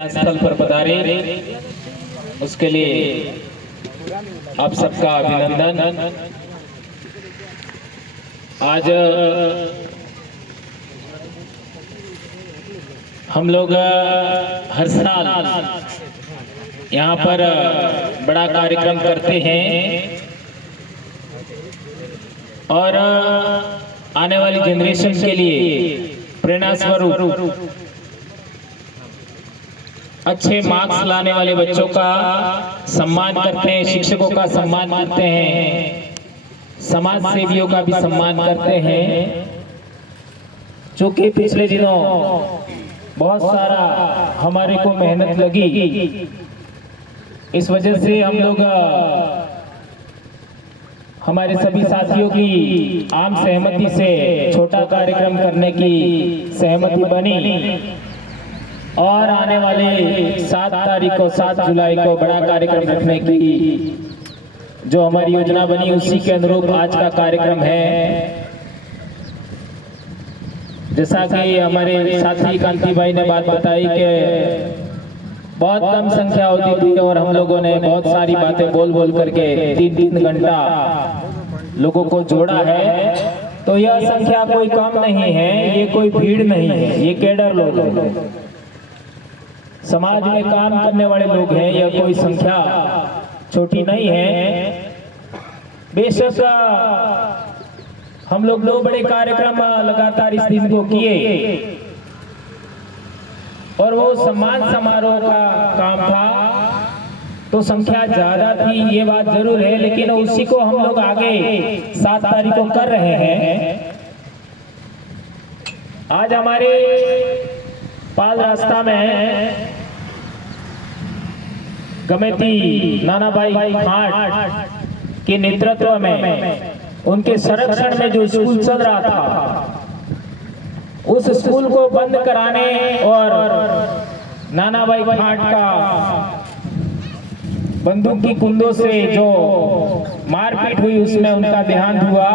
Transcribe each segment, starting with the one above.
स्थल पर पधारे उसके लिए आप सबका अभिनंदन। आज हम लोग हर साल यहाँ पर बड़ा कार्यक्रम करते हैं और आने वाली जनरेशन के लिए प्रेरणा स्वरूप अच्छे मार्क्स लाने वाले बच्चों का सम्मान करते हैं, शिक्षकों का सम्मान करते हैं, समाज सेवियों का भी सम्मान करते हैं। चूंकि पिछले दिनों बहुत सारा हमारे को मेहनत लगी, इस वजह से हम लोग हमारे सभी साथियों की आम सहमति से छोटा कार्यक्रम करने की सहमति बनी और आने वाले 7 तारीख को 7 जुलाई को बड़ा कार्यक्रम रखने की जो हमारी योजना बनी उसी के अनुरूप आज का कार्यक्रम है। जैसा कि हमारे साथी कांति भाई ने बात बताई कि बहुत कम संख्या होती थी और हम लोगों ने बहुत सारी बातें बोल बोल करके 3-3 घंटा लोगों को जोड़ा है। तो यह संख्या कोई कम नहीं है, ये कोई भीड़ नहीं है, ये कैडर लोग हैं, समाज में काम करने वाले लोग हैं। यह कोई संख्या छोटी नहीं है। बेशक हम लोग 2 बड़े कार्यक्रम लगातार इस दिन को किए और वो सम्मान समारोह का काम था तो संख्या ज्यादा थी, ये बात जरूर है, लेकिन उसी को हम लोग आगे 7 तारीख को कर रहे हैं। आज हमारे पाल रास्ता में गमेती नानाभाई खाट के नेतृत्व में उनके संरक्षण में जो स्कूल चल रहा था उस स्कूल को बंद कराने और नानाभाई खाट का बंदूक की कुंदों से जो मारपीट हुई उसमें उनका देहांत हुआ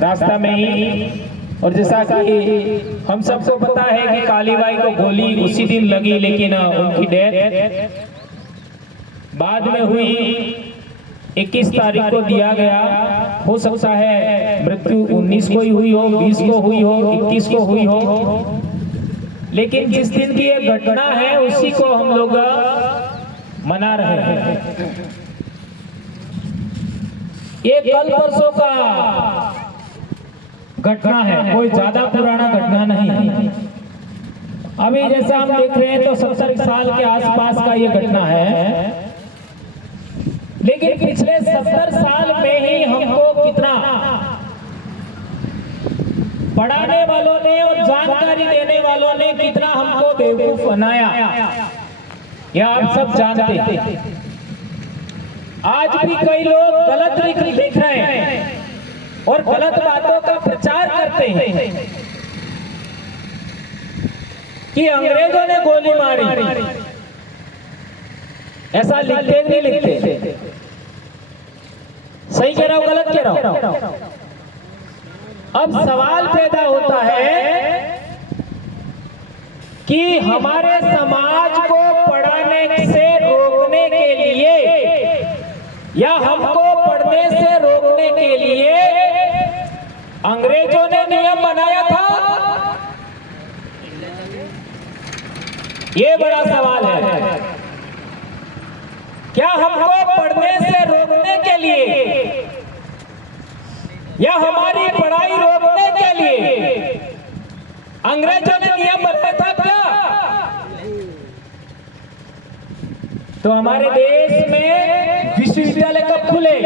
रास्ता में ही। और जैसा कि हम सबको पता है कि कालीबाई को गोली उसी दिन लगी, लेकिन उनकी डेथ बाद में हुई। 21 तारीख को दिया गया, हो सकता है मृत्यु 19 को ही हुई हो, 20 को हुई हो, 21 को हुई हो, लेकिन जिस दिन की ये घटना है उसी को हम लोग मना रहे हैं। ये कल परसों का घटना है, कोई ज्यादा पुराना घटना नहीं है। अभी जैसा हम देख रहे हैं तो 70 साल के आसपास का ये घटना है, लेकिन पिछले 70 साल में ही हमको कितना पढ़ाने वालों ने और जानकारी देने वालों ने कितना हमको बेवकूफ बनाया, यह आप सब जानते हैं। आज भी कई लोग गलत लिख रहे हैं और गलत बातों का प्रचार करते हैं कि अंग्रेजों ने गोली मारी। ऐसा लिखते नहीं लिखते, सही कह रहा हूं गलत कह रहा हूं? अब सवाल पैदा होता है कि हमारे समाज को पढ़ाने से रोकने के लिए या हमको पढ़ने से रोकने के लिए अंग्रेजों ने नियम बनाया था, ये बड़ा सवाल है। क्या हमको पढ़ने से रोकने के लिए या हमारी पढ़ाई रोकने के लिए अंग्रेजों ने नियम बनाया था क्या? तो हमारे देश में विश्वविद्यालय कब खुले?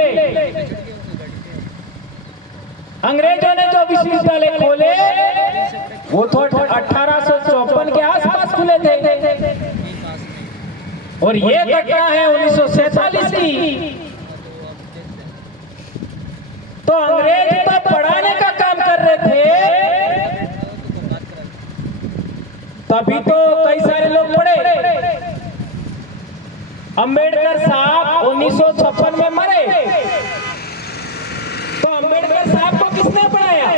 अंग्रेजों ने जो विश्वविद्यालय खोले वो तो 1854 के आसपास खुले थे और ये घटना है 1947 की। तो अंग्रेज तो पढ़ाने का काम कर रहे थे, तभी तो कई सारे लोग पढ़े। अंबेडकर साहब 1956 में मरे, तो अंबेडकर साहब को किसने पढ़ाया?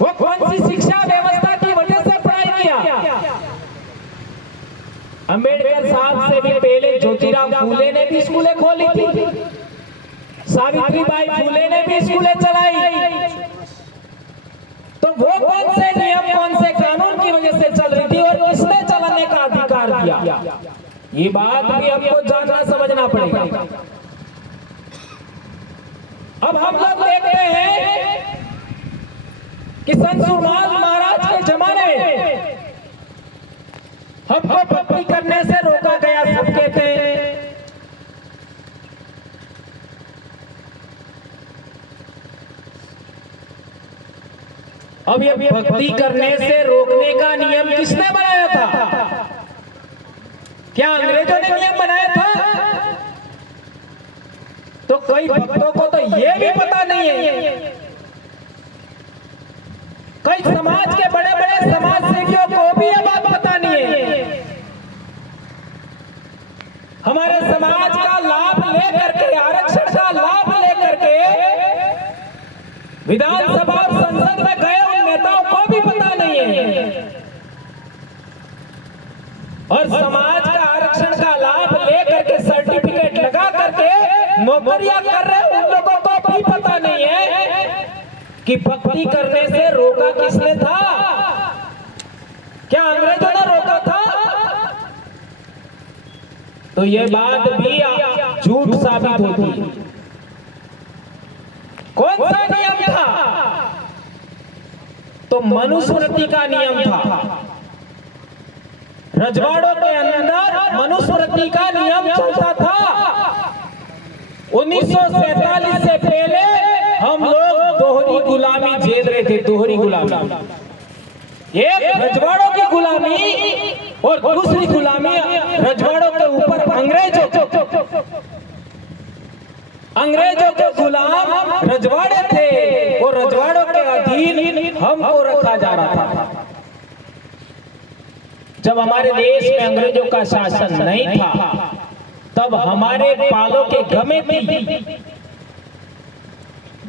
वो कौन सी शिक्षा व्यवस्था की वजह से पढ़ाई किया? अंबेडकर साहब से भी पहले ज्योतिराव फूले ने भी स्कूलें खोली थी, सावित्रीबाई फूले ने भी स्कूलें चलाई। तो वो कौन से नियम, कौन से कानून की वजह से चल रही थी और किसने चलाने का अधिकार दिया, ये बात भी हमको जानना समझना पड़ेगा। अब हम लोग देखते हैं कि संत सूरदास महाराज के जमाने में हमको भक्ति करने से रोका गया, सब कहते हैं। अब ये भक्ति करने से रोकने का नियम किसने बनाया था? क्या अंग्रेजों ने नियम बनाया था? तो कई भक्तों को तो ये भी पता नहीं है, कई समाज के बड़े बड़े समाज सेवियों को भी ये बात पता नहीं है। हमारे समाज का लाभ लेकर के, आरक्षण का लाभ लेकर के विधानसभा और संसद में गए उन नेताओं को भी पता नहीं है, और समाज का आरक्षण का लाभ लेकर के सर्टिफिकेट लगा करके नौकरियां कर रहे उन लोगों को भी पता नहीं है कि भक्ति करने से रोका किसने था। क्या अंग्रेजों ने रोका था? तो ये बात भी झूठ साबित होती। कौन सा नियम था? तो मनुस्मृति का नियम था। रजवाड़ों के अंदर मनुस्मृति का नियम चलता था। 1947 से पहले हम लोग दोहरी गुलामी झेल रहे थे, दोहरी गुलामी। एक रजवाड़ों की गुलामी और दूसरी गुलामी रजवाड़ों के ऊपर अंग्रेजों के गुलाम रजवाड़े थे और रजवाड़ों के अधीन हमको रखा जा रहा था। जब हमारे देश में अंग्रेजों का शासन नहीं था, तब हमारे पालों के गमे थी,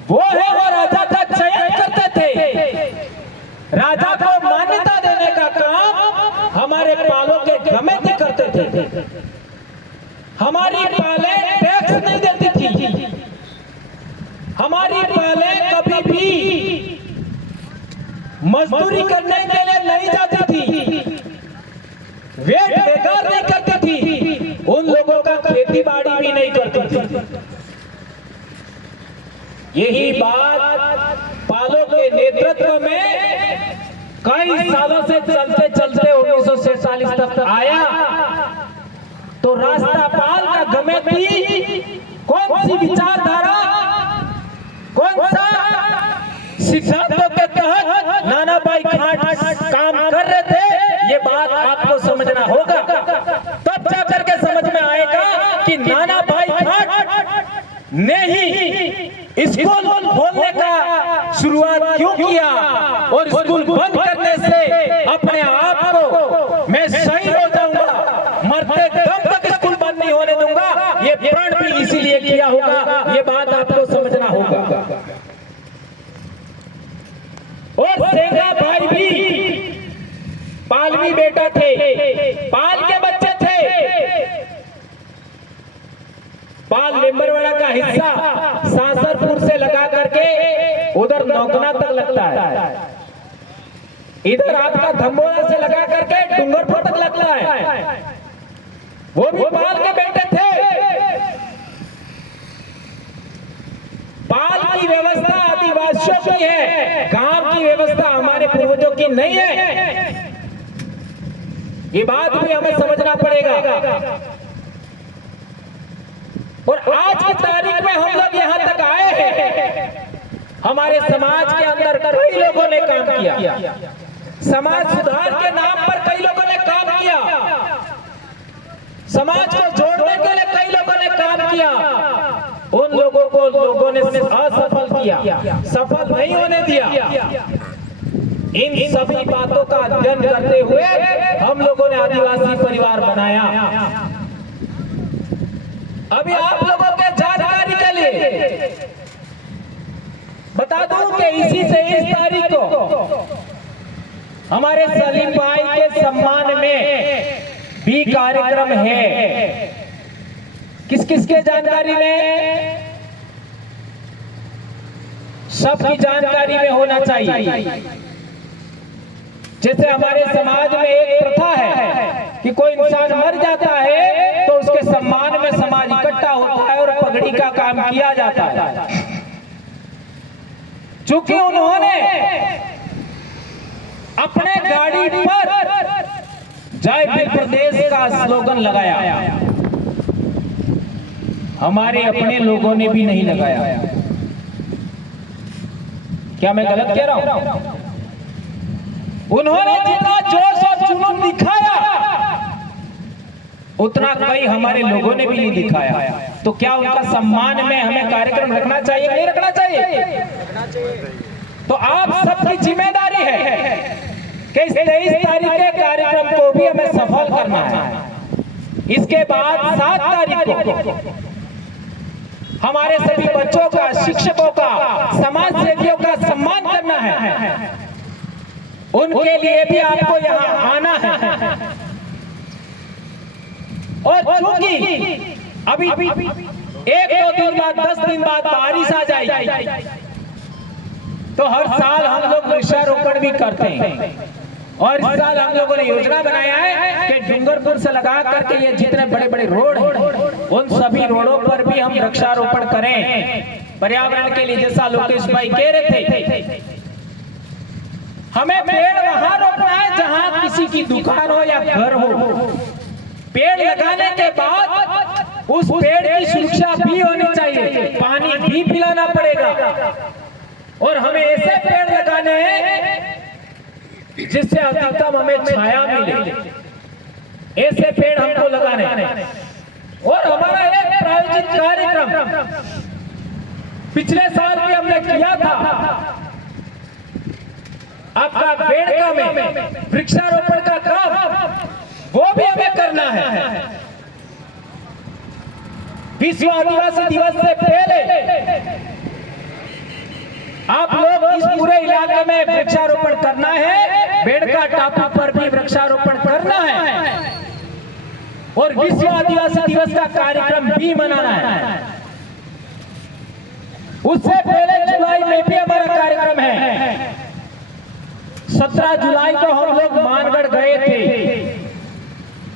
वो है वो राजा का चयन करते थे। राजा को मान्यता देने का काम हमारे पालों के गमे थी करते थे। हमारी पाले टैक्स नहीं देती थी, हमारी पाले कभी भी मजदूरी करने के लिए नहीं जाती थी, वेट बेकार नहीं करती थी, उन लोगों का खेती बाड़ी भी नहीं करती थी। यही बात पालों के नेतृत्व में कई सालों से चलते चलते 1947 तक आया। तो रास्ता पाल का गमे थी, कौन सी विचारधारा, कौन सा सिद्धांतों के तहत नाना भाई खाट काम कर रहे थे, ये बात आपको समझना होगा। तब जाकर के समझ में आएगा कि नाना भाई खाट ने ही स्कूल खोलने का शुरुआत क्यों किया, और स्कूल बंद करने से अपने आप को मैं सही हो जाऊंगा, मरते दम तक स्कूल बंद नहीं होने दूंगा, ये प्रण भी इसीलिए किया होगा। ये बात आपको समझना होगा। और सेंगा भाई भी पालवी बेटा थे, पाल के बच्चे थे। पाल लिंबरवाड़ा का हिस्सा सासरपुर से लगा करके उधर नौकना तक लगता है, इधर आपका धम्बोला से लगा करके डूंगरपुर तक लगता है, वो भी पाल के बेटे थे। पाल की व्यवस्था आदिवासियों की है, गांव की व्यवस्था हमारे पूर्वजों की नहीं है। ये बात भी हमें समझना पड़ेगा। और आज की तारीख में हम लोग यहां तक आए हैं, हमारे समाज के अंदर कई लोगों ने काम किया, समाज सुधार के नाम पर कई लोगों ने काम किया, समाज को जोड़ने के लिए कई लोगों ने काम किया। उन लोगों को लोगों ने असफल किया, सफल नहीं होने दिया। इन सभी बातों का अध्ययन करते हुए हम लोगों ने आदिवासी परिवार बनाया। अभी आप लोगों के जानकारी के लिए बता दूं कि इसी से इस तारीख को हमारे सलीम भाई के सम्मान में भी कार्यक्रम है। किस किस के जानकारी में? सबकी जानकारी में होना चाहिए। जैसे हमारे समाज में एक प्रथा है कि कोई इंसान मर जाता है तो उसके सम्मान में समाज इकट्ठा होता है और पगड़ी का काम किया जाता है। चूंकि उन्होंने अपने गाड़ी पर जय भील प्रदेश का स्लोगन लगाया, हमारे अपने लोगों ने भी नहीं लगाया। क्या मैं गलत कह रहा हूं? उन्होंने जितना जोश और जुनून दिखाया उतना कई हमारे लोगों ने भी नहीं दिखाया। तो क्या उनका सम्मान में हमें कार्यक्रम रखना चाहिए, नहीं रखना चाहिए? तो आप सबकी जिम्मेदारी है कि इस 23 तारीख के कार्यक्रम को भी हमें सफल करना है। इसके बाद 7 तारीख को हमारे सभी बच्चों का, शिक्षकों का, समाज सेवियों का सम्मान करना है। उनके लिए भी आपको यहाँ आना है। और चूंकि अभी 1-2 दिन बाद, 10 दिन बाद बारिश आ जाएगी, तो हर साल हम लोग वृक्षारोपण भी करते हैं। और इस साल हम लोगों ने योजना बनाया है कि डूंगरपुर से लगा करके ये जितने बड़े बड़े रोड हैं उन सभी रोडों पर भी हम वृक्षारोपण करें पर्यावरण के लिए। जैसा लोकेश भाई कह रहे थे, हमें पेड़ वहां रोपना है जहां किसी की दुकान हो या घर हो। पेड़ लगाने के बाद उस पेड़ की सुरक्षा भी होनी चाहिए, पानी भी पिलाना पड़ेगा। और हमें ऐसे पेड़ लगाने हैं जिससे अधिकतम हमें छाया मिले, ऐसे पेड़ हमको लगाने। और हमारा एक प्रायोजित कार्यक्रम पिछले साल भी हमने किया था, आपका बेड़का में वृक्षारोपण का काम, वो भी हमें करना है। विश्व आदिवासी दिवस से पहले आप लोग इस पूरे इलाके में वृक्षारोपण करना है, बेड़का टापू पर भी वृक्षारोपण करना है और विश्व आदिवासी दिवस का कार्यक्रम भी मनाना है। उससे पहले जुलाई में भी हमारा कार्यक्रम है। 17 जुलाई को हम लोग मानगढ़ गए थे,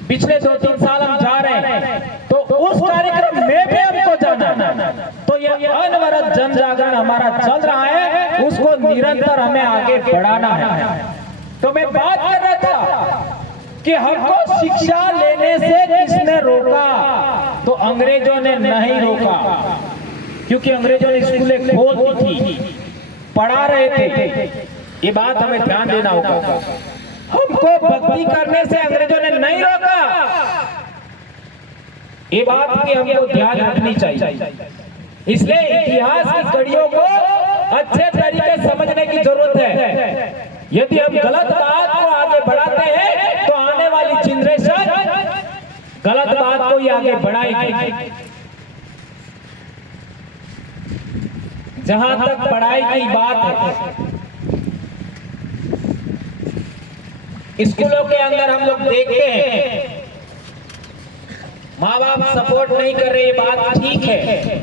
पिछले 2-3 साल हम जा रहे हैं, तो उस कार्यक्रम में भी हमको जाना है। तो यह अनवरत जन जागरण हमारा चल रहा है, उसको निरंतर हमें आगे बढ़ाना है। तो मैं बात कर रहा था कि हमको शिक्षा लेने से किसने रोका? तो अंग्रेजों ने नहीं रोका, क्योंकि अंग्रेजों ने स्कूलें खोल दी थी, पढ़ा रहे थे। ये बात हमें ध्यान देना होगा। हमको भक्ति करने से अंग्रेजों ने नहीं रोका, ये बात की हमको ध्यान रखनी चाहिए। इसलिए इतिहास की कड़ियों को अच्छे तरीके से समझने की जरूरत है। यदि हम गलत बात को आगे बढ़ाते हैं तो आने वाली जनरेशन गलत बात को ही आगे बढ़ाएगी। जहां तक पढ़ाई की बात है, स्कूलों के अंदर हम लोग देखते हैं माँ बाप सपोर्ट नहीं कर रहे, ये बात ठीक है।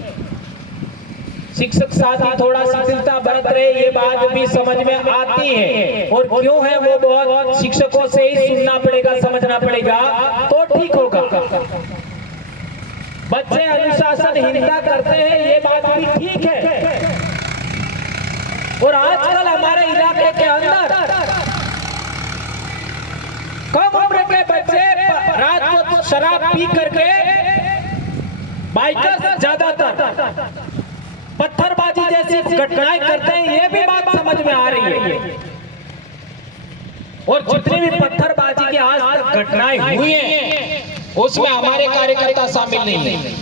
शिक्षक साथी थोड़ा शिथिलता बरत रहे, ये बात भी समझ में आती है। और क्यों है वो बहुत शिक्षकों से ही सुनना पड़ेगा, समझना पड़ेगा, तो ठीक होगा। बच्चे अनुशासनहीनता करते हैं, ये बात भी ठीक है। और आजकल हमारे इलाके के अंदर कम उम्र के बच्चे रात को शराब पी करके, बाइकर्स ज्यादातर पत्थरबाजी जैसी घटनाएं करते हैं, ये भी बात समझ में आ रही है। और जितनी भी पत्थरबाजी की आज तक घटनाएं हुई हैं, उसमें हमारे कार्यकर्ता शामिल नहीं है।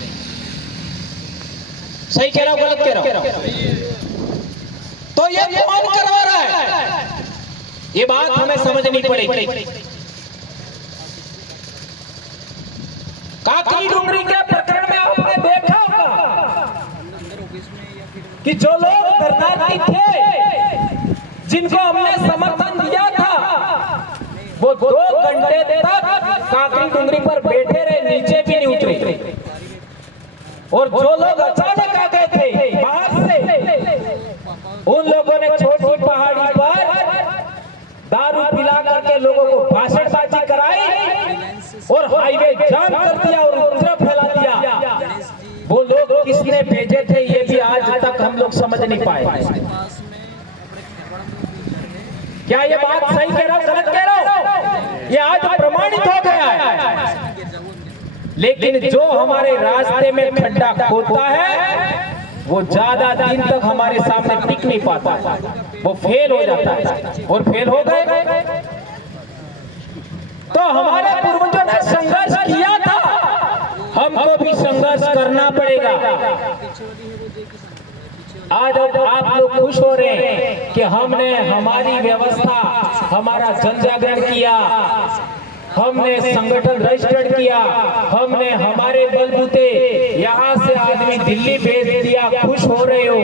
सही कह रहा हूं, गलत कह रहा हूं? तो ये कौन करवा रहा है, ये बात हमें समझनी पड़ेगी। काकरी डुंगरी के प्रकरण में आपने देखा होगा कि जो लोग दर्दाती थे, जिनको हमने समर्थन दिया था, वो 2 घंटे तक काकरी डुंगरी और जो लोग अचानक आ गए थे बाहर से, उन लोगों ने छोटी पहाड़ी पर दारू पिला करके लोगों को भाषणबाजी कराई और हाईवे जाम कर दिया और उपद्रव फैला दिया। वो लोग किसने भेजे थे ये भी आज तक हम लोग समझ नहीं पाए। क्या ये बात सही कह रहा हूं, गलत कह रहा हूं? ये आज प्रमाणित हो गया है। लेकिन जो हमारे रास्ते में खड्डा खोदता है वो ज्यादा दिन तक हमारे सामने टिक नहीं पाता, वो फेल हो जाता है। और फेल हो गए तो हमारे पूर्वजों ने संघर्ष किया था, हमको भी संघर्ष करना पड़ेगा। आज आप लोग खुश हो रहे हैं कि हमने हमारी व्यवस्था, हमारा जन जागरण किया, हमने संगठन रजिस्टर्ड किया, हमने हमारे बलबूते यहाँ से आदमी दिल्ली भेज दिया, खुश हो रहे हो।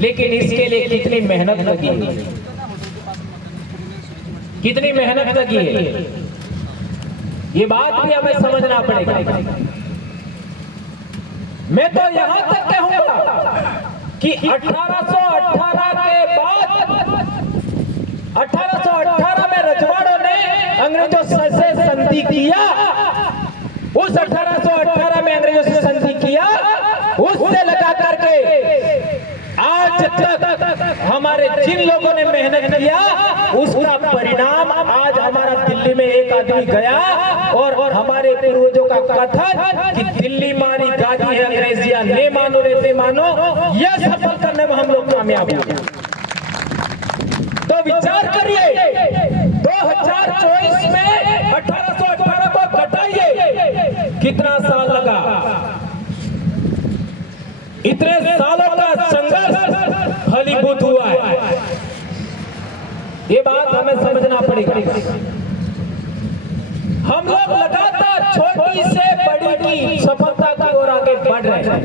लेकिन इसके लिए कितनी मेहनत लगी है, कितनी मेहनत लगी है, ये बात भी हमें समझना पड़ेगा। मैं तो यहां तक कहूंगा कि 1818 के बाद 1818 में रजवाड़ों ने अंग्रेजों से संधि किया। उस 1818 में अंग्रेजों से संधि किया, उससे लगा करके आज तक हमारे जिन लोगों ने मेहनत किया उसका परिणाम आज हमारा दिल्ली में एक आदमी गया और हमारे पूर्वजों का कथन कि दिल्ली मारी गादी है अंग्रेजिया, ने मानो रे मानो, यह सफल करने में हम लोग कामयाब हुए। तो विचार करिए 2024 में 1818 को घटाइए, कितना साल लगा। इतने सालों का संघर्ष फलीभूत हुआ है, ये बात हमें समझना पड़ेगा। हम लोग लगातार छोटी से बड़ी की सफलता की ओर आगे बढ़ रहे हैं।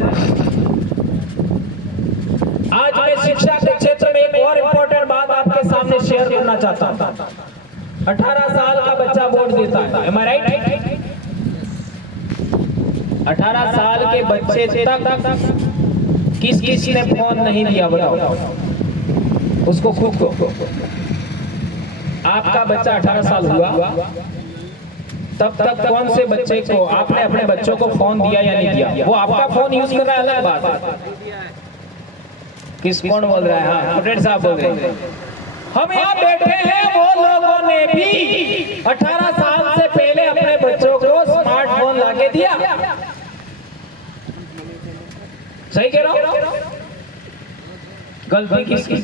आज मैं शिक्षा के क्षेत्र में एक और इम्पोर्टेंट बात आपके सामने शेयर करना चाहता हूं। 18 साल का बच्चा वोट देता है, am I right? 18 साल के बच्चे तक किस किस ने फोन नहीं दिया बताओ उसको, खुद को। आपका बच्चा 18 साल हुआ तब तक कौन से बच्चे को आपने अपने बच्चों को फोन दिया या नहीं दिया? वो आपका फोन यूज कर रहा है अलग बात है। किस कौन बोल रहा है? हाँ, पटेल साहब बोल रहे हैं। हम यहाँ बैठे हैं, वो लोगों ने भी 18 साल से पहले अपने बच्चों को स्मार्टफोन लाके दिया। सही कह रहा हूं? गलती किसकी?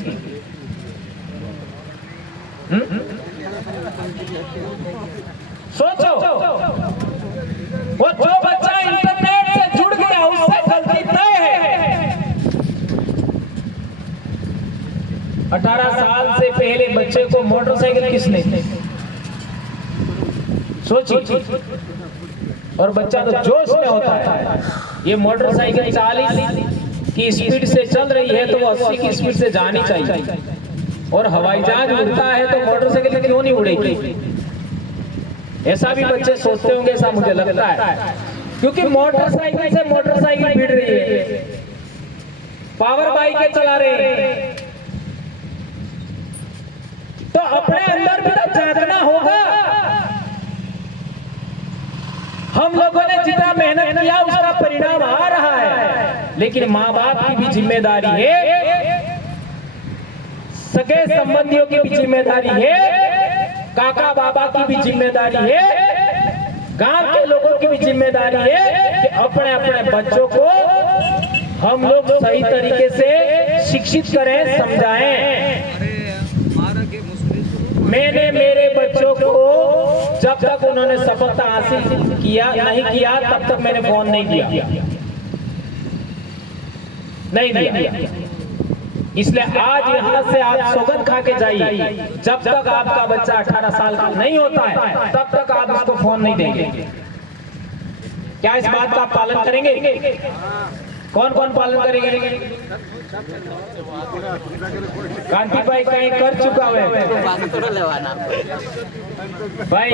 सोचो, वो जो बच्चा इंटरनेट से जुड़ गया उससे गलती तय है। 18 साल से पहले बच्चे को मोटरसाइकिल किसने? सोचिए, और बच्चा तो जोश में होता है। ये मोटरसाइकिल 40 की स्पीड से चल रही है तो वो 80 की स्पीड से जानी चाहिए, और हवाई जहाज उड़ता है तो मोटरसाइकिल क्यों नहीं उड़ेगी? ऐसा भी बच्चे सोचते होंगे, ऐसा मुझे लगता है, क्योंकि मोटरसाइकिल से मोटरसाइकिल भिड़ रही है, पावर बाइकें चला रहे हैं, तो अपने अंदर भी तो जागना होगा। हम लोगों ने जितना मेहनत किया उसका परिणाम आ रहा है, लेकिन माँ बाप की भी जिम्मेदारी है, सगे संबंधियों की भी जिम्मेदारी है, काका बाबा की भी जिम्मेदारी है, गांव के लोगों की भी जिम्मेदारी है कि अपने अपने बच्चों को हम लोग सही तरीके से शिक्षित करें, समझाएं। मैंने मेरे बच्चों को जब तक उन्होंने सफलता हासिल नहीं किया तब तक मैंने फोन नहीं दिया, नहीं दिया। इसलिए आज यहाँ से आप सौगंध खा के जाइए, जब तक आपका बच्चा 18 साल का नहीं होता है तब तक आप उसको फोन नहीं देंगे। क्या इस बात का पालन करेंगे? कौन कौन पालन करेंगे? कांति भाई कहीं कर चुका है भाई,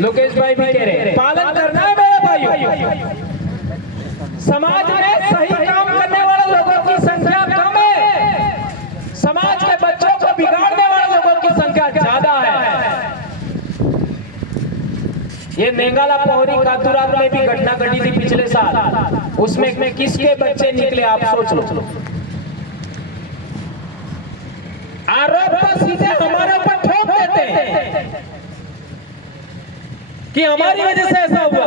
लोकेश भाई भी कह रहे हैं पालन करना है मेरे भाई। समाज में सही काम करने वाले लोगों की संख्या कम है, समाज के बच्चों को बिगाड़ने वाले लोगों की संख्या ज्यादा है। ये नेंगाला पोहरी कातुरात में भी घटना घटी थी पिछले साल, उसमें किसके बच्चे निकले आप सोच लो। आरोप तो सीधे हमारे ऊपर ठोक देते हैं कि हमारी वजह से ऐसा हुआ,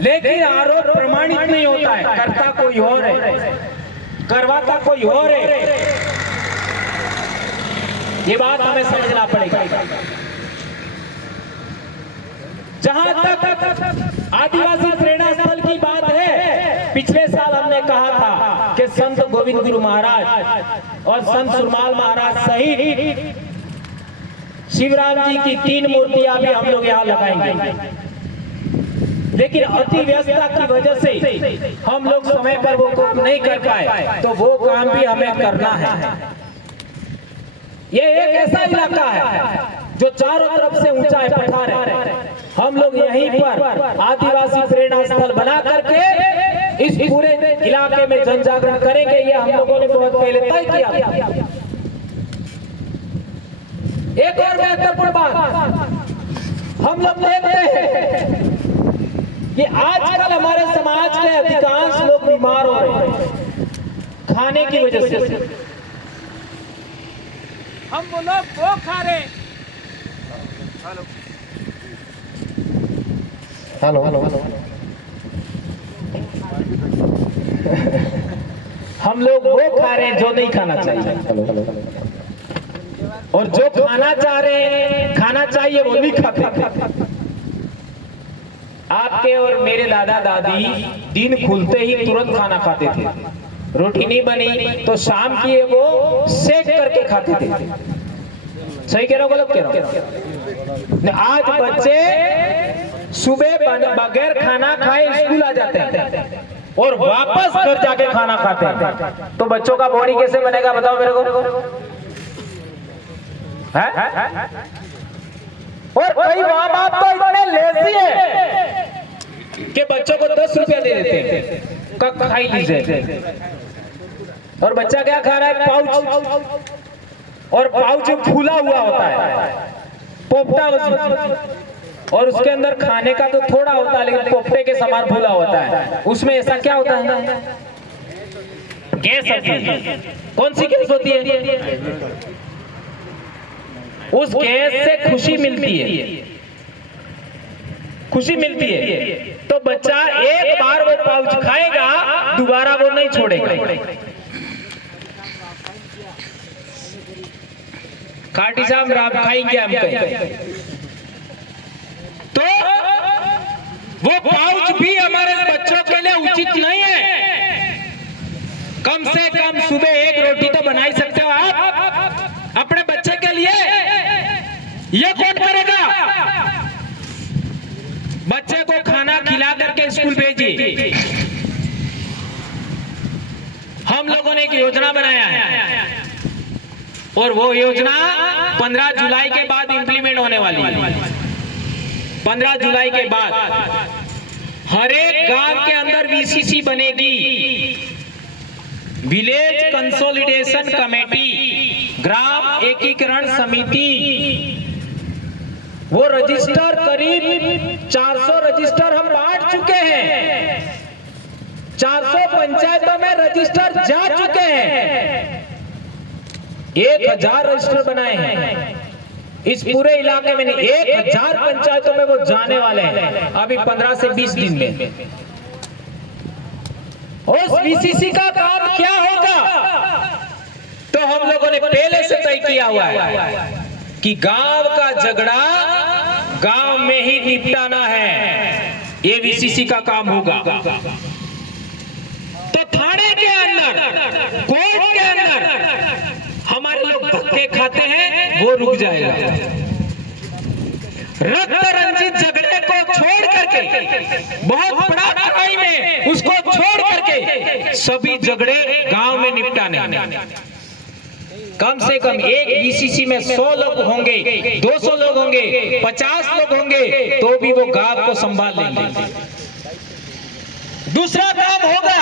लेकिन आरोप प्रमाणित नहीं होता है, करता कोई और है, करवाता कोई और है। ये बात हमें समझना पड़ेगा। जहां तक आदिवासी प्रेरणा स्थल की बात है, पिछले साल हमने कहा था कि संत गोविंद गुरु महाराज और संत सुरमाल महाराज सहित शिवराम जी की 3 मूर्तियां भी हम लोग यहाँ लगाएंगे, लेकिन अति व्यस्तता की वजह से हम लोग समय पर वो काम नहीं कर पाए, तो वो काम भी हमें करना है। ये एक ऐसा इलाका है जो चारों तरफ से ऊंचा है, पठार है। हम लोग यहीं पर आदिवासी प्रेरणा स्थल बना करके इस पूरे इलाके में जन जागरण करेंगे। ये हम लोगों ने बहुत पहले तय किया। एक और महत्वपूर्ण बात हम लोग देखते हैं कि आजकल हमारे समाज के अधिकांश लोग बीमार हो रहे हैं खाने की वजह से। हम वो लोग वो खा रहे, हेलो हम लोग वो खा रहे हैं जो नहीं खाना चाहिए, और जो खाना चाह रहे हैं खाना चाहिए वो नहीं खाते। आपके और मेरे दादा दादी दिन खुलते ही तुरंत खाना खाते थे, रोटी नहीं बनी तो शाम की वो सेक करके खाते थे। सही कह रहा हूं गलत कह रहा हूं? आज बच्चे सुबह बगैर खाना खाए स्कूल आ जाते हैं और वापस घर जाके खाना खाते हैं, तो बच्चों का बॉडी कैसे बनेगा बताओ मेरे को? है? और कई माँ बाप तो इतने लेजी है कि बच्चों को 10 रुपया दे देते हैं, कब खाई लीजिए, और बच्चा क्या खा रहा है? पाउच, और पाउच फूला हुआ होता है, पोपटा, और उसके अंदर खाने का तो थोड़ा होता है लेकिन पोपटे के समान फूला होता है। उसमें ऐसा क्या होता है? गैस होती है। कौन सी गैस होती है? उस गैस से खुशी मिलती है, खुशी मिलती है। तो बच्चा एक बार वो पाउच खाएगा, दोबारा वो नहीं छोड़ेगा। काटी साहब राम खाएंगे हम कहीं, तो वो पाउच भी हमारे बच्चों के लिए उचित नहीं है। कम से कम सुबह एक रोटी तो बना ही सकते हो आप अपने बच्चे के लिए। ये कौन करेगा? बच्चे को खाना खिला करके स्कूल भेजिए। हम लोगों ने एक योजना बनाया है, और वो योजना 15 जुलाई के बाद इंप्लीमेंट होने वाली है। 15 जुलाई के बाद हर एक गांव के अंदर वीसीसी बनेगी, विलेज कंसोलिडेशन कमेटी, ग्राम एकीकरण समिति। वो रजिस्टर करीब 400 रजिस्टर हम बांट चुके हैं, 400 पंचायतों में रजिस्टर जा चुके हैं, 1000 रजिस्टर बनाए हैं इस पूरे इलाके में। 1000 पंचायतों में वो जाने वाले हैं अभी 15 से 20 दिन में। उस वीसीसी का काम क्या होगा? तो हम लोगों ने पहले से तय किया हुआ है कि गांव का झगड़ा गांव में ही निपटाना है, ये वीसीसी का काम होगा। तो थाने के अंदर, कोर्ट के अंदर हमारे लोग धक्के खाते हैं, वो रुक जाएगा। रक्त रंजित झगड़े को छोड़ करके, बहुत बड़ा लड़ाई में उसको छोड़ करके सभी झगड़े गांव में निपटाने। कम से कम एक वीसीसी में 100 लोग होंगे, 200 लोग होंगे, 50 लोग होंगे, तो भी वो गांव को संभाल लेंगे। दूसरा काम होगा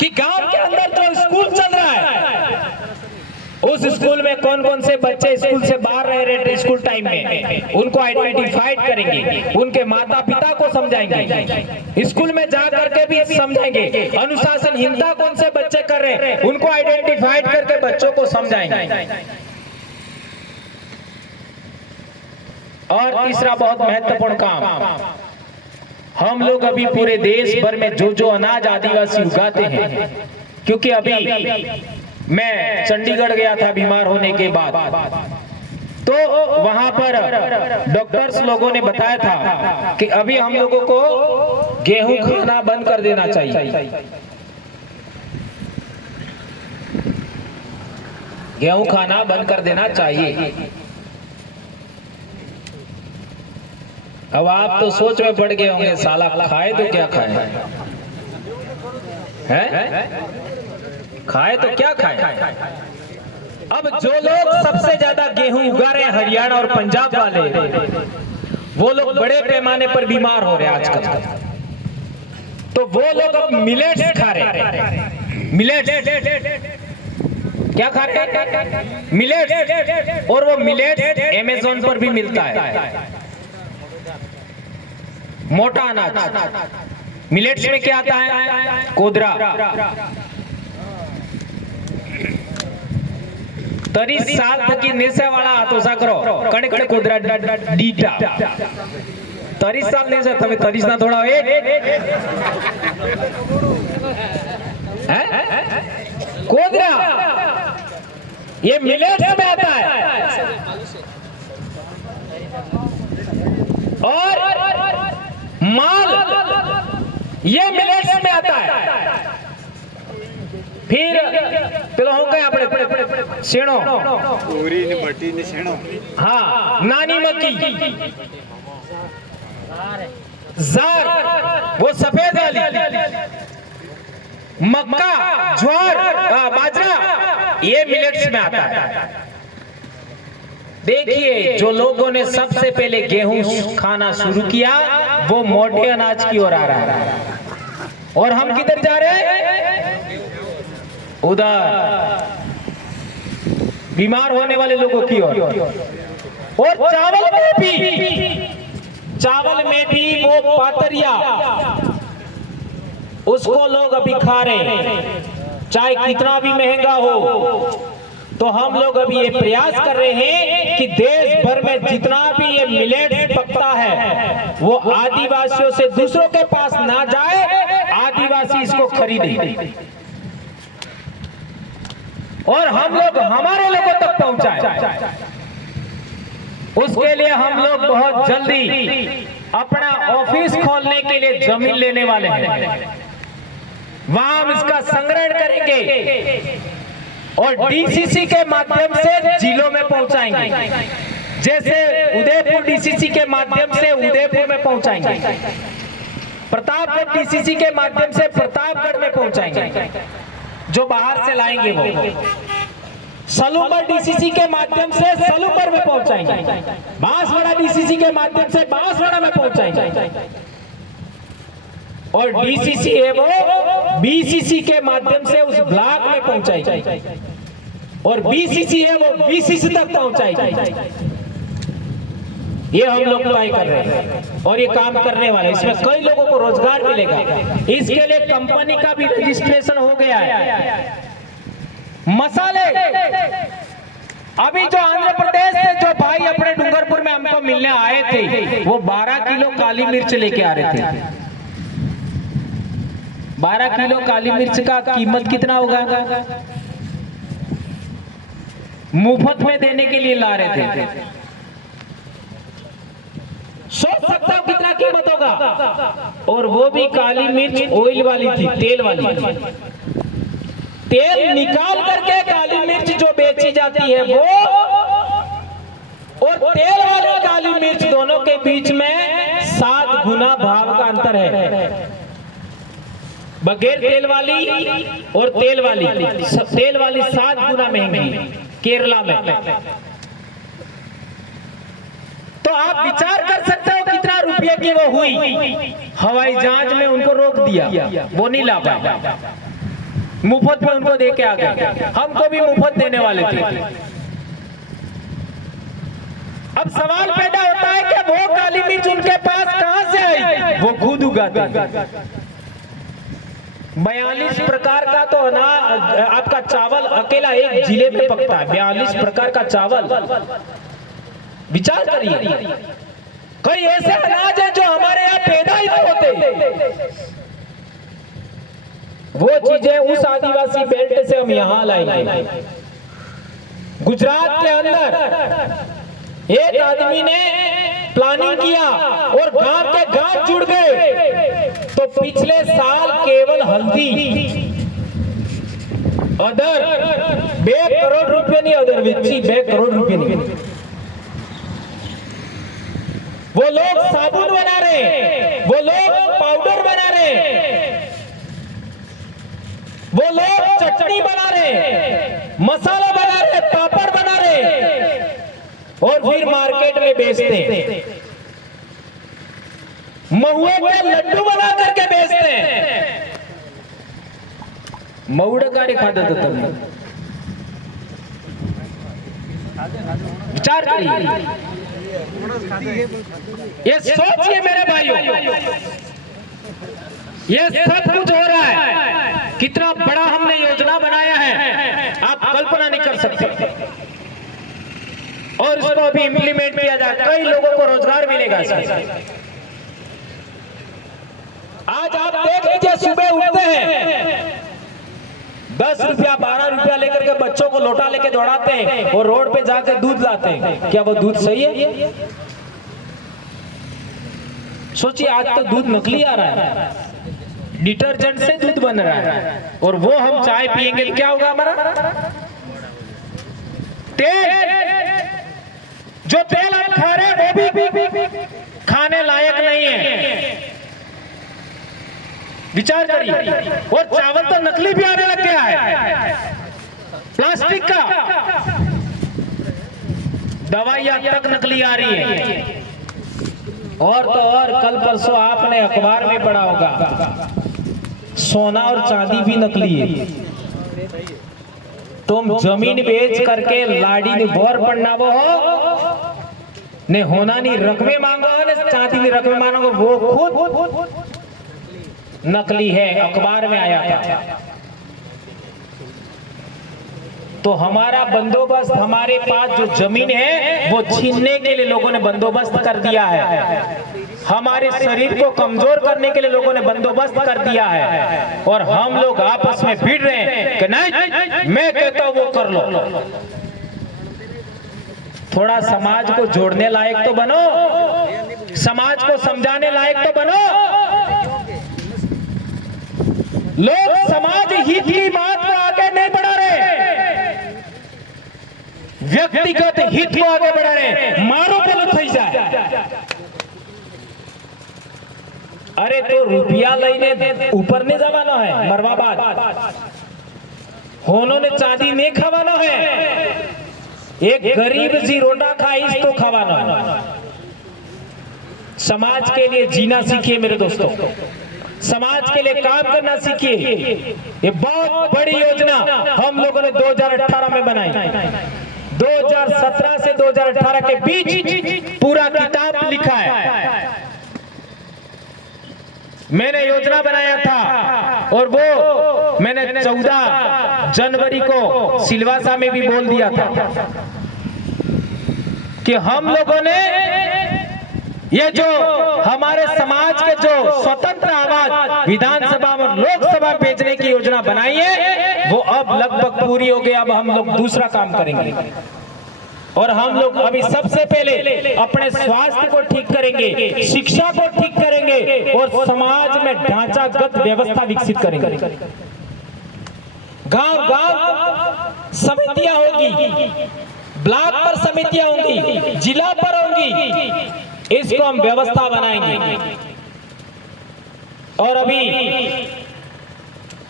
कि गांव के अंदर जो स्कूल चल रहा है, उस स्कूल में कौन कौन से बच्चे स्कूल से बाहर रह रहे थे स्कूल टाइम में, उनको आइडेंटिफाइड करेंगे, उनके माता पिता को समझाएंगे, स्कूल में जा करके भी समझाएंगे, अनुशासनहीनता कौन से बच्चे कर रहे हैं उनको आइडेंटिफाइड करके बच्चों को समझाएंगे। और तीसरा बहुत महत्वपूर्ण काम, हम लोग अभी पूरे देश भर में जो अनाज आदिवासी उगाते हैं, क्योंकि अभी मैं चंडीगढ़ गया था बीमार होने के बाद, तो वहां पर डॉक्टर्स लोगों ने बताया था कि अभी हम लोगों को गेहूं खाना बंद कर देना चाहिए। गेहूं खाना बंद कर देना चाहिए। अब आप तो सोच में पड़ गए होंगे, साला खाए तो क्या खाए हैं? खाए तो क्या खाए? अब जो लोग सबसे ज्यादा गेहूं उगा रहे हैं, हरियाणा और पंजाब वाले, वो लोग बड़े पैमाने पर बीमार हो रहे हैं आजकल। तो वो लोग अब मिलेट्स खा रहे हैं। मिलेट्स क्या खा रहे हैं? मिलेट्स। और वो मिलेट्स अमेज़न पर भी मिलता है, मोटा अनाज। मिलेट्स में क्या आता है? कोदरा। 30 साल थकी नेशा वाला तो साकरो कणे कणे कोदरा डीटा 30 साल नेशा તમે 30 ના થોડા હોય हैं? कोदरा ये मिलेट्स में आता है। और माल ये मिलेट्स में आता है। फिर પેલો હું કઈ આપણે શેણો ઓરી ને બટી ને શેણો, હા નાની મક્કી जार, वो सफेद वाली मक्का, ज्वार, बाजरा, ये मिलेट्स में आता है। देखिए जो लोगों ने सबसे पहले गेहूं खाना शुरू किया वो मोटे अनाज की ओर आ रहा है, और हम किधर जा रहे हैं? उधर बीमार होने वाले लोगों की ओर। और चावल में भी वो पातरिया, उसको लोग अभी खा रहे हैं, चाहे कितना भी महंगा हो। तो हम लोग अभी ये प्रयास कर रहे हैं कि देश भर में जितना भी ये मिलेट्स पकता है वो आदिवासियों से दूसरों के पास ना जाए, आदिवासी इसको खरीदे और हम लोग हमारे लोगों तक पहुंचाए। उसके लिए हम लोग बहुत जल्दी अपना ऑफिस खोलने के लिए जमीन लेने वाले हैं। वहां हम इसका संग्रहण करेंगे और डीसीसी के माध्यम से जिलों में पहुंचाएंगे। जैसे उदयपुर डीसीसी के माध्यम से उदयपुर में पहुंचाएंगे, प्रतापगढ़ डीसीसी के माध्यम से प्रतापगढ़ में पहुंचाएंगे जो बाहर से लाएंगे वो, सलूमर डीसीसी के माध्यम से सलूमर में पहुंचाएंगे, बांसवाड़ा डीसीसी के माध्यम से बांसवाड़ा में पहुंचाएंगे, और डीसीसी है वो बीसीसी के माध्यम से उस ब्लॉक में पहुंचाएंगे, और बीसीसी है वो बीसीसी तक पहुंचाएंगे। ये हम लोग तय कर रहे हैं और ये काम करने वाले, इसमें कई लोगों को रोजगार मिलेगा। इसके लिए कंपनी का भी रजिस्ट्रेशन हो गया है। मसाले अभी जो आंध्र प्रदेश से जो भाई अपने डूंगरपुर में हमको मिलने आए थे वो 12 किलो काली मिर्च लेके आ रहे थे। 12 किलो काली मिर्च का कीमत कितना होगा? मुफ्त में देने के लिए ला रहे थे। सोच सकता हूं कितना कीमत होगा, और वो भी काली मिर्च ऑयल वाली थी, तेल वाली। तेल निकाल करके काली मिर्च जो बेची जाती है वो, और तेल वाली काली मिर्च, दोनों के बीच में 7 गुना भाव का अंतर है। बगैर तेल वाली और तेल वाली 7 गुना महंगी केरला में। तो आप विचार कर सकते हो कितना रुपये की वो हुई। हवाई जहाज में उनको रोक दिया, वो नहीं ला पाए, मुफ्त में उनको दे के आ गए। हमको भी मुफ्त देने वाले थे। अब सवाल पैदा होता है कि वो काली मिर्च उनके पास कहां से आई? वो खुद उगाते हैं। 42 प्रकार का तो अनाज आपका चावल अकेला एक जिले में पकता है। 42 प्रकार का चावल, विचार करिए। कई ऐसे अनाज है जो हमारे यहाँ पैदा ही नहीं होते। वो चीजें उस आदिवासी बेल्ट से हम यहाँ लाएंगे। गुजरात के अंदर एक आदमी ने प्लानिंग किया और गांव के गांव जुड़ गए, तो पिछले साल केवल हल्दी अदर 2 करोड़ रुपए नहीं, अदर विच्ची 2 करोड़ रुपए नहीं। वो लोग साबुन बना रहे हैं, वो लोग पाउडर बना रहे हैं, वो लोग चटनी बना रहे हैं, मसाला बना रहे हैं, पापड़ बना रहे हैं और फिर मार्केट में बेचते हैं। महुए के लड्डू बना करके बेचते हैं। महुड़ कार्य खाता था तुमने, विचार करिए, ये सोचिए मेरे भाइयों, ये सब कुछ हो रहा है। कितना बड़ा हमने योजना बनाया है, आप कल्पना नहीं कर सकते। और इसको अभी इंप्लीमेंट किया जाए, कई लोगों को रोजगार मिलेगा इससे। आज आप देख लीजिए, सुबह उठते हैं 10 रुपया 12 रुपया लेकर के बच्चों को लोटा लेके दौड़ाते हैं और रोड पे जाकर दूध लाते हैं। क्या वो दूध सही है? सोचिए, आज तो दूध नकली आ रहा है, डिटर्जेंट से दूध बन रहा है, और वो हम चाय पिएंगे तो क्या होगा हमारा? तेल, जो तेल हम खा रहे हैं वो भी खाने लायक नहीं है। विचार करिए। और चावल तो नकली भी आने लग गया है, प्लास्टिक का। दवाइयां तक नकली आ रही है। और तो और कल परसों आपने अखबार में पढ़ा होगा, सोना और चांदी भी नकली है। तुम जमीन बेच करके लाड़ी ने बोर पड़ना वो हो ने होना नहीं रकमे मांगो ने चांदी ने रकमे मांगो, वो खुद नकली है, अखबार में आया था। तो हमारा बंदोबस्त, हमारे पास जो जमीन है वो छीनने के लिए लोगों ने बंदोबस्त कर दिया है। हमारे शरीर को कमजोर करने के लिए लोगों ने बंदोबस्त कर दिया है। और हम लोग आपस में भिड़ रहे हैं कि नहीं, मैं कहता हूं वो कर लो। थोड़ा समाज को जोड़ने लायक तो बनो, समाज को समझाने लायक तो बनो। लोग समाज हित की बात को आगे नहीं बढ़ा रहे, व्यक्तिगत हित को आगे बढ़ा रहे। मारो बोलो થઈ જાય। अरे तो रुपया लईने ऊपर नहीं जवानो है, मरवा बाद होनो ने चांदी नहीं खावानो है। एक गरीब जी रोटा खाइस तो खावानो है। समाज के लिए जीना सीखिए मेरे दोस्तों, समाज के लिए काम करना सीखिए। ये बहुत बड़ी योजना हम लोगों ने 2018 में बनाई। 2017 से 2018 के बीच पूरा किताब लिखा है। मैंने योजना बनाया था और वो मैंने 14 जनवरी को सिलवासा में भी बोल दिया था कि हम लोगों ने ये जो हमारे समाज के जो स्वतंत्र आवाज विधानसभा और लोकसभा भेजने की योजना बनाई है, वो अब लगभग पूरी हो गई। अब हम लोग दूसरा काम करेंगे और हम लोग अभी सबसे पहले अपने स्वास्थ्य को ठीक करेंगे, शिक्षा को ठीक करेंगे और समाज में ढांचागत व्यवस्था विकसित करेंगे। गांव-गांव समितियां होगी, ब्लॉक पर समितियां होंगी, जिला पर होंगी। इसको हम व्यवस्था बनाएंगे। और अभी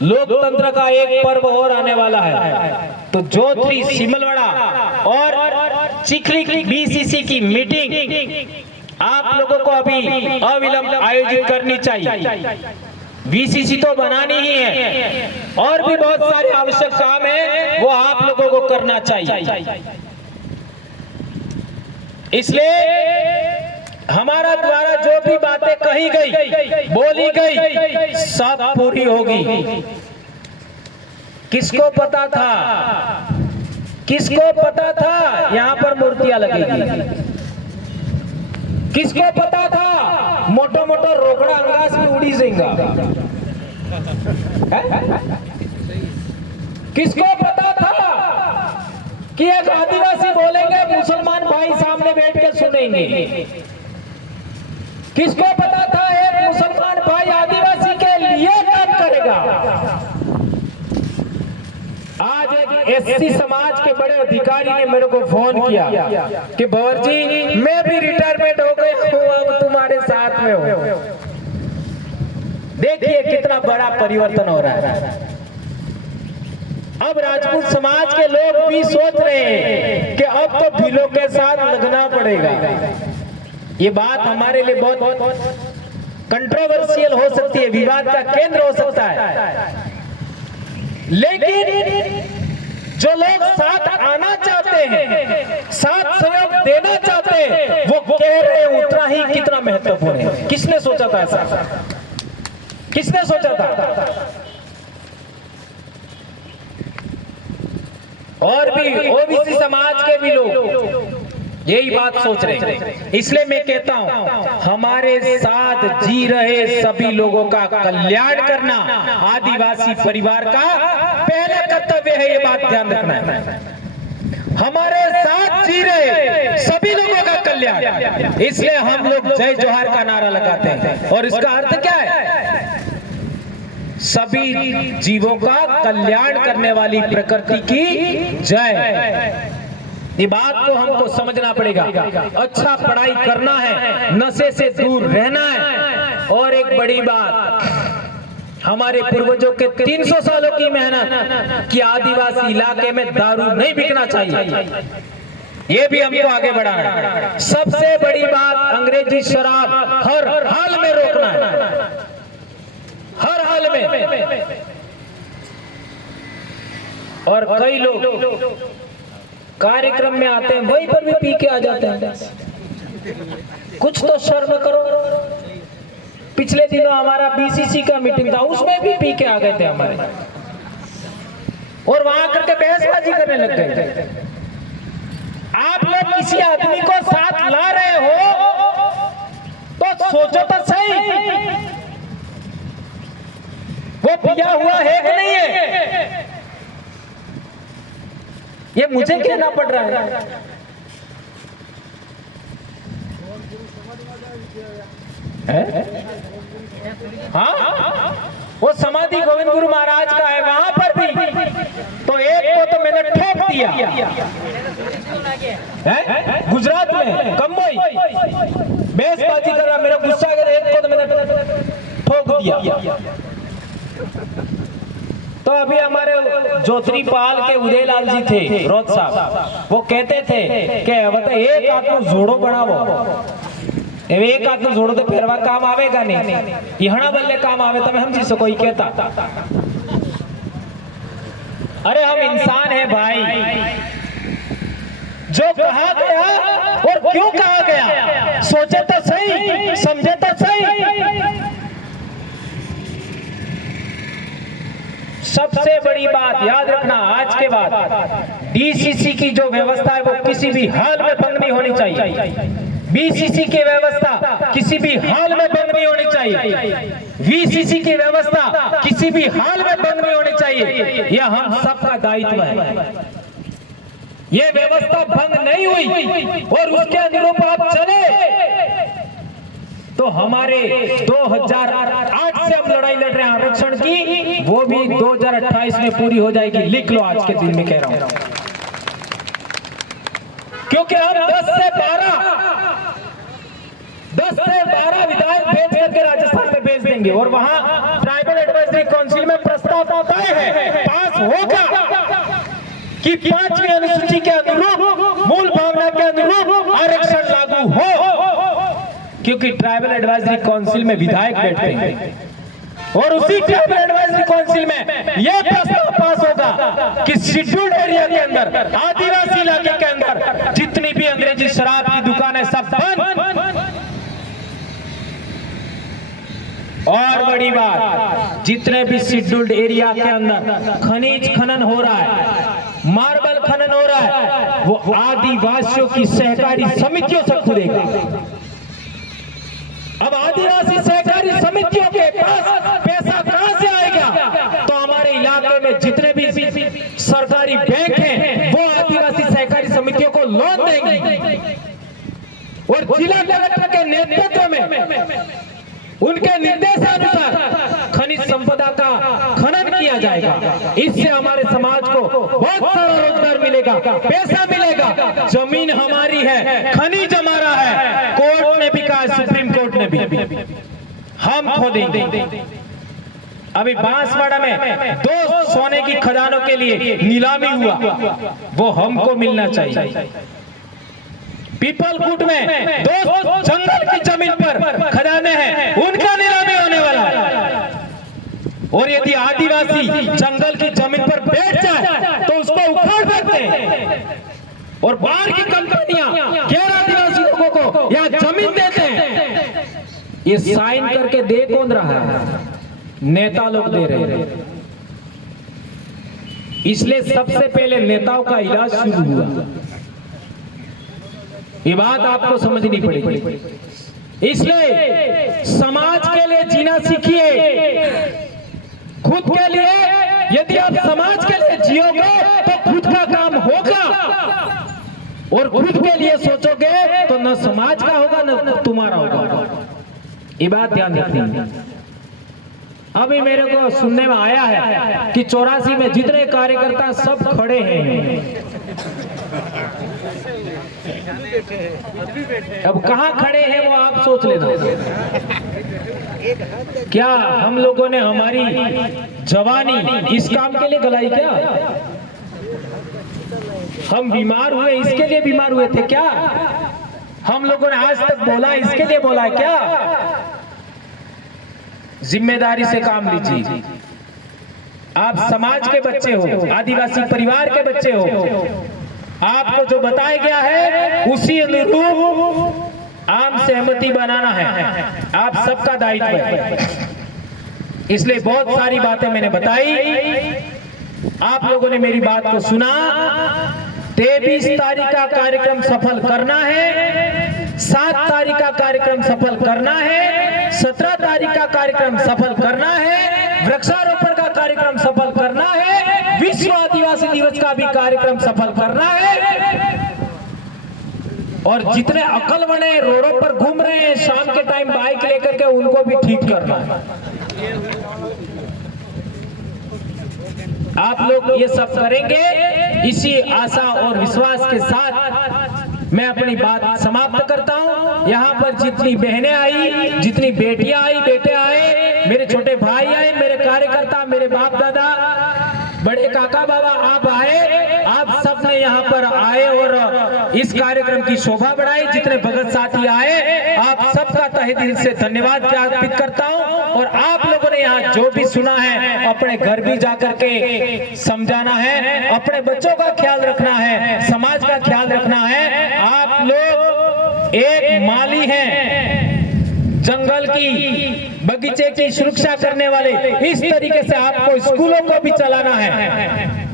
लोकतंत्र का एक पर्व और आने वाला है, तो जोधपुर सिमलवाड़ा और चिखली बीसीसी की मीटिंग आप लोगों को अभी अविलंब आयोजित करनी चाहिए। बीसीसी तो बनानी ही है और भी बहुत सारे आवश्यक काम है वो आप लोगों को करना चाहिए। इसलिए हमारा द्वारा जो भी बातें कही गई, बोली गई, सब पूरी होगी। किसको पता था, किसको पता था यहाँ पर मूर्तियां लगेगी? किसको पता था मोटो मोटो रोकड़ा अंगास में उड़ी जाएगा? किसको पता था कि एक आदिवासी बोलेंगे मुसलमान भाई सामने बैठ के सुनेंगे? किसको पता था एक मुसलमान भाई आदिवासी के लिए काम करेगा? आज एक एससी समाज के बड़े अधिकारी ने मेरे को फोन किया कि भंवर जी मैं भी रिटायरमेंट हो गया हूं, अब तुम्हारे साथ में हो। देखिए कितना बड़ा परिवर्तन हो रहा है। अब राजपूत समाज के लोग भी सोच रहे हैं कि अब तो भीलों के साथ लगना पड़ेगा। ये बात हमारे लिए बहुत कंट्रोवर्शियल हो सकती है, विवाद का केंद्र हो सकता है, लेकिन जो लोग साथ आना चाहते हैं, साथ सहयोग देना चाहते हैं, वो कह रहे हैं उतना ही कितना महत्वपूर्ण है। किसने सोचा था ऐसा? किसने सोचा था? और भी ओबीसी समाज के भी लोग यही बात सोच रहे हैं। इसलिए मैं कहता हूं हमारे साथ जी रहे सभी लोगों का कल्याण करना आदिवासी परिवार का पहला कर्तव्य है। ये बात ध्यान रखना है। हमारे साथ जी रहे सभी लोगों का कल्याण, इसलिए हम लोग जय जोहार का नारा लगाते हैं। और इसका अर्थ क्या है? सभी जीवों का कल्याण करने वाली प्रकृति की जय। ये बात को हमको समझना पड़ेगा। अच्छा पढ़ाई करना है, नशे से दूर रहना है। और एक बड़ी बात, हमारे पूर्वजों के 300 सालों की मेहनत कि आदिवासी इलाके में दारू नहीं बिकना चाहिए, ये भी हमको आगे बढ़ाना है। सबसे बड़ी बात, अंग्रेजी शराब हर हाल में रोकना है, हर हाल में। और कई लोग कार्यक्रम में आते हैं, वहीं पर भी पी के आ जाते हैं। कुछ तो शर्म करो। पिछले दिनों हमारा बीसीसी का मीटिंग था, उसमें भी पी के आ गए थे हमारे, और वहां करके बहसबाजी करने लग गए थे। आप लोग किसी आदमी को साथ ला रहे हो तो सोचो तो सही, वो पिया हुआ है कि नहीं है? ये मुझे कहना पड़ रहा है। हाँ, वो समाधि गोविंद गुरु महाराज का है, वहां पर भी तो एक को तो मैंने ठोक दिया है, गुजरात में कम्बोई बेसबाजी कर रहा, मेरा गुस्सा आ गया, एक को तो मैंने ठोक दिया। तो अभी हमारे ज्योतिपाल के उदयलाल जी थे रोज साहब, वो कहते थे कि बता एक हाथ में जोड़ो बनावो, एक हाथ में जोड़ो तो फेरवा काम आवेगा नहीं, यहना बल्ले काम आवे तो हम जी से कोई कहता। अरे हम इंसान है भाई, जो कहा गया और क्यों कहा गया सोचे तो सही, समझे तो सही। सबसे बड़ी बात याद रखना, आज के बाद डीसीसी की जो व्यवस्था है वो किसी भी हाल में भंग नहीं होनी चाहिए। बीसीसी की व्यवस्था किसी भी हाल में भंग नहीं होनी चाहिए। वीसीसी की व्यवस्था किसी भी हाल में भंग नहीं होनी चाहिए। यह हम सबका दायित्व है। यह व्यवस्था भंग नहीं हुई और उसके अनुरूप आप चले तो हमारे 2008 से हम लड़ाई लड़ रहे हैं आरक्षण की, वो भी 2028 में पूरी हो जाएगी। लिख लो आज के दिन में कह रहा हूं, क्योंकि हम 10 से 12 विधायक भेज करके राजस्थान में भेज देंगे और वहां ट्राइबल एडवाइजरी काउंसिल में प्रस्ताव तय है, पास होगा कि 5वीं अनुसूची के अनुरूप, मूल भावना के अनुरूप आरक्षण लागू हो। क्योंकि ट्राइबल एडवाइजरी काउंसिल में विधायक बैठते हैं और उसी ट्राइबल एडवाइजरी काउंसिल में यह प्रस्ताव पास होगा कि शेड्यूल्ड एरिया के अंदर, आदिवासी इलाके के अंदर जितनी भी अंग्रेजी शराब की दुकानें सब बंद। और बड़ी बात, जितने भी शेड्यूल्ड एरिया के अंदर खनिज खनन हो रहा है, मार्बल खनन हो रहा है, वो आदिवासियों की सहकारी समितियों से खुलेगा। अब आदिवासी सहकारी समितियों के पास पैसा कहां से आएगा? तो हमारे इलाके में जितने भी सरकारी बैंक हैं वो आदिवासी सहकारी समितियों को लोन देंगे और जिला कलेक्टर के नेतृत्व में उनके निर्देशानुसार खनिज संपदा का खनन किया जाएगा। इससे हमारे समाज को बहुत सारा रोजगार मिलेगा, पैसा मिलेगा। जमीन हमारी है, खनिज हमारा है। कोर्ट ने भी कहा, सुप्रीम कोर्ट ने भी, हम खोदेंगे। अभी बांसवाड़ा में 2 सोने की खदानों के लिए नीलामी हुआ, वो हमको मिलना चाहिए। पीपलकुट में 2 जंगल की जमीन पर खदाने हैं, उनका नीलामी होने वाला है। और यदि आदिवासी जंगल की जमीन पर बैठ जाए तो उसको उखाड़ सकते हैं और बाहर की कंपनियां गैर आदिवासी लोगों को यहाँ जमीन देते हैं। ये साइन करके दे कौन रहा है? नेता लोग दे रहे हैं। इसलिए सबसे पहले नेताओं का इलाज शुरू हुआ। ये बात आपको समझनी पड़ेगी। इसलिए समाज के लिए जीना सीखिए, खुद के लिए। यदि आप समाज के लिए जियोगे तो खुद का काम होगा, और खुद के लिए सोचोगे तो न समाज का होगा न तुम्हारा होगा। ये बात ध्यान रखनी। अभी मेरे को सुनने में आया है कि 84 में जितने कार्यकर्ता सब खड़े हैं। अब कहां खड़े हैं वो आप सोच लेना। क्या हम लोगों ने हमारी जवानी इस काम के लिए गलाई क्या? हम बीमार हुए इसके लिए बीमार हुए थे क्या? हम लोगों ने आज तक बोला इसके लिए बोला है क्या? जिम्मेदारी से काम लीजिए। आप समाज के बच्चे हो, आदिवासी परिवार के बच्चे हो। आपको जो बताया गया है उसी अनुरूप आम सहमति बनाना है, आप सबका दायित्व है। इसलिए बहुत सारी बातें मैंने बताई, आप लोगों ने मेरी बात को सुना। 23 तारीख का कार्यक्रम सफल करना है, 7 तारीख का कार्यक्रम सफल करना है, 17 तारीख का कार्यक्रम सफल करना है, वृक्षारोपण का कार्यक्रम सफल करना है, विश्व आदिवासी दिवस का भी कार्यक्रम सफल करना है। और जितने अकल बने रोडों पर घूम रहे हैं शाम के टाइम बाइक लेकर के, उनको भी ठीक करना है। आप लोग ये सब करेंगे, इसी आशा और विश्वास के साथ मैं अपनी बात समाप्त करता हूं। यहाँ पर जितनी बहनें आई, जितनी बेटियां आई, बेटे आए, मेरे छोटे भाई आए, मेरे कार्यकर्ता, मेरे बाप दादा, बड़े काका बाबा आप आए, आप सब ने यहाँ पर आए और इस कार्यक्रम की शोभा बढ़ाई। जितने भगत साथी आए, आप सबका तहे दिल से धन्यवाद ज्ञापित करता हूँ। और आप लोगों ने यहाँ जो भी सुना है अपने घर भी जाकर के समझाना है, अपने बच्चों का ख्याल रखना है, समाज का ख्याल रखना है। आप लोग एक माली हैं, जंगल की, बगीचे की सुरक्षा करने वाले। इस तरीके से आपको स्कूलों को भी चलाना है,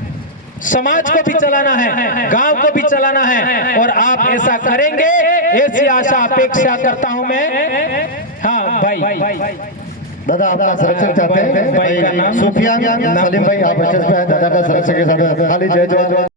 समाज को भी चलाना है, गांव को भी चलाना है, और आप ऐसा करेंगे ऐसी आशा अपेक्षा करता हूं मैं। हाँ भाई, दादा आपका संरक्षण चाहते हैं। भाई का नाम सुफियान सलीम भाई, आप अच्छे से दादा का संरक्षण के साथ खाली जय जवान।